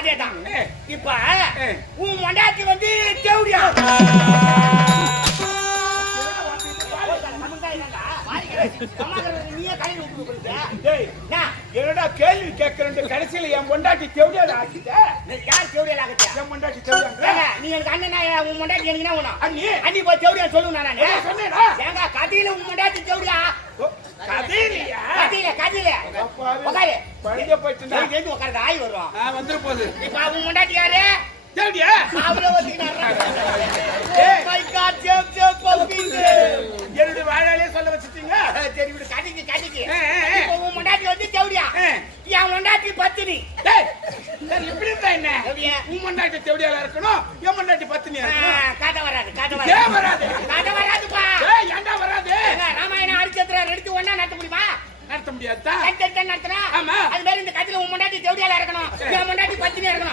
அதேதான். இப்ப உன் மொண்டாட்டி வந்து தேவடியா என்னடா கேள்வி கேட்கிறேன் கடைசியில என் பொண்டாட்டி தேவடியால ஆக்கிட்ட. யார் தேவடியால ஆகிட்டா? என் பொண்டாட்டி தேவடியா. நீ எனக்கு அண்ணனா உன் மொண்டாட்டி எனக்கு என்ன அண்ணி அண்ணி போய் தேவடியா சொல்லுங்க நானு சொன்னேடா. ஏங்க கதையில உன் மொண்டாட்டி தேவடியா? கதையிலையா? கதையில உட்காரு. பழைய போயிட்டு உட்காருது ஆய் வரும். வந்துரு போகுது. இப்ப உன் மொண்டாட்டி யாரு? தேவடியா? அவரே ஒத்துக்கினாரு. என்னுடைய வாழாலே சொல்ல வச்சுட்டீங்க. சரி விடு கதைக்கு இப்ப உன் மொண்டாட்டி வந்து தேவடியா? என் மொண்டாட்டி பத்தினி. இப்படி இருந்தா என்ன? உன் பொண்டாட்டி தேவடியால இருக்கணும், என் பொண்டாட்டி பத்தினியா இருக்கணும். கதை வராது கதை வராதுப்பா. ஏன்டா வராது? ராமாயணம் அரிச்சந்திரன் எடுத்து ஒண்ணா நடத்த முடியுமா? நடத்த முடியாதா? நடத்துறா. ஆமா. அது மாதிரி இந்த கதையில உன் மொண்டாட்டி தேவடியால இருக்கணும், என் மொண்டாட்டி பத்தினியா இருக்கணும்.